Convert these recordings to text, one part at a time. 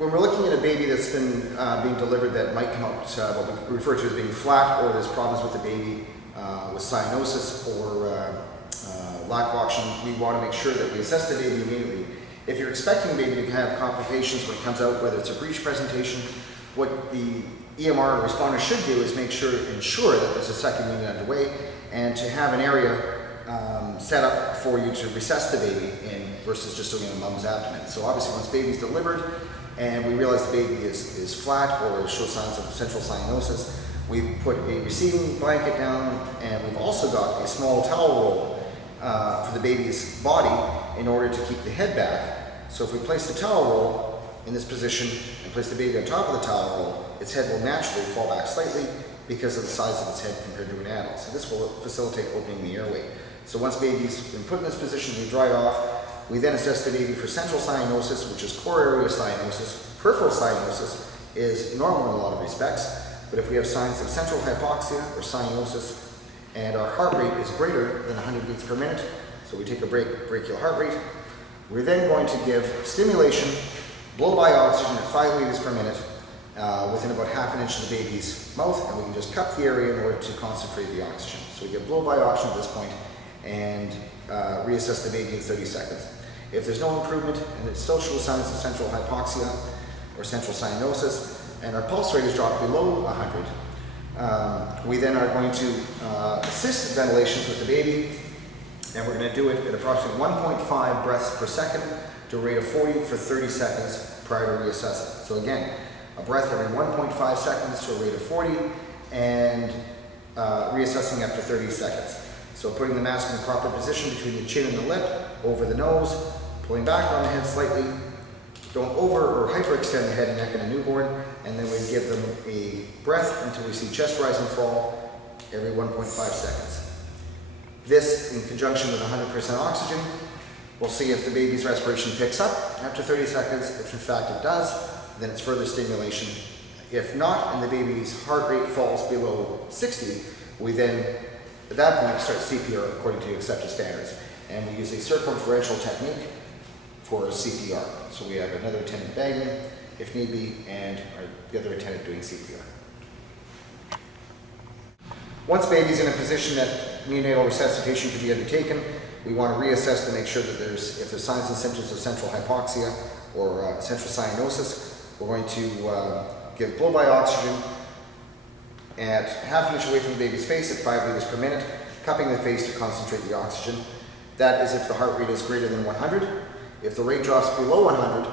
When we're looking at a baby that's been being delivered that might come out what we refer to as being flat, or there's problems with the baby with cyanosis or lack of oxygen, we want to make sure that we assess the baby immediately. If you're expecting the baby to have complications when it comes out, whether it's a breech presentation, what the EMR responder should do is ensure that there's a second unit underway, and to have an area set up for you to recess the baby in versus just doing it in mom's abdomen. So obviously once baby's delivered and we realize the baby is flat or shows signs of central cyanosis, we've put a receiving blanket down, and we've also got a small towel roll for the baby's body in order to keep the head back. So if we place the towel roll in this position and place the baby on top of the towel roll, its head will naturally fall back slightly because of the size of its head compared to an adult. So this will facilitate opening the airway. So once baby's been put in this position, we dry it off. We then assess the baby for central cyanosis, which is core area cyanosis. Peripheral cyanosis is normal in a lot of respects, but if we have signs of central hypoxia or cyanosis and our heart rate is greater than 100 beats per minute, so we take a brachial heart rate, we're then going to give stimulation, blow by oxygen at 5 liters per minute within about half an inch of the baby's mouth, and we can just cup the area in order to concentrate the oxygen. So we give blow by oxygen at this point and reassess the baby in 30 seconds. If there's no improvement and it still shows signs of central hypoxia or central cyanosis and our pulse rate is dropped below 100, we then are going to assist ventilations with the baby, and we're going to do it at approximately 1.5 breaths per second to a rate of 40 for 30 seconds prior to reassessing. So again, a breath every 1.5 seconds to a rate of 40 and reassessing after 30 seconds. So putting the mask in the proper position between the chin and the lip, over the nose, pulling back on the head slightly, don't over or hyperextend the head and neck in a newborn, and then we give them a breath until we see chest rise and fall every 1.5 seconds. This, in conjunction with 100% oxygen, we'll see if the baby's respiration picks up after 30 seconds. If in fact it does, then it's further stimulation. If not, and the baby's heart rate falls below 60, we then, at that point, start CPR according to accepted standards. And we use a circumferential technique for CPR. So we have another attendant bagging, if need be, and the other attendant doing CPR. Once baby's in a position that neonatal resuscitation can be undertaken, we want to reassess to make sure that if there's signs and symptoms of central hypoxia or central cyanosis, we're going to give blow by oxygen at half an inch away from the baby's face at 5 liters per minute, cupping the face to concentrate the oxygen. That is if the heart rate is greater than 100. If the rate drops below 100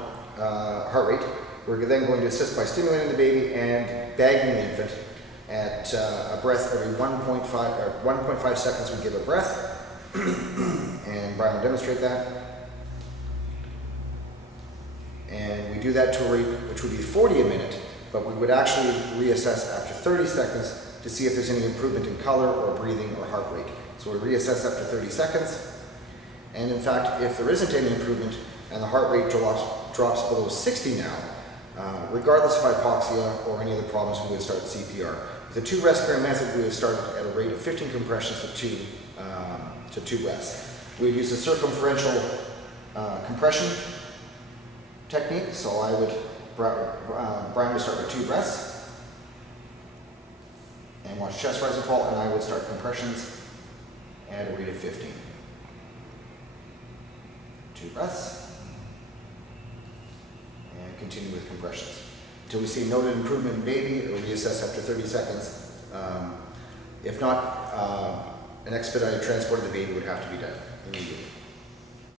heart rate, we're then going to assist by stimulating the baby and bagging the infant at a breath every 1.5 seconds. We give a breath, and Brian will demonstrate that. And we do that to a rate which would be 40 a minute, but we would actually reassess after 30 seconds to see if there's any improvement in color or breathing or heart rate. So we reassess after 30 seconds. And in fact, if there isn't any improvement and the heart rate drops below 60 now, regardless of hypoxia or any other problems, we would start CPR. With the 2 respiratory method, we would start at a rate of 15 compressions to 2 rests. We would use a circumferential compression technique. So Brian would start with 2 breaths and watch chest rise and fall, and I would start compressions at a rate of 15. 2 breaths, and continue with compressions. Until we see noted improvement in baby, or reassess after 30 seconds. If not, an expedited transport of the baby would have to be done immediately.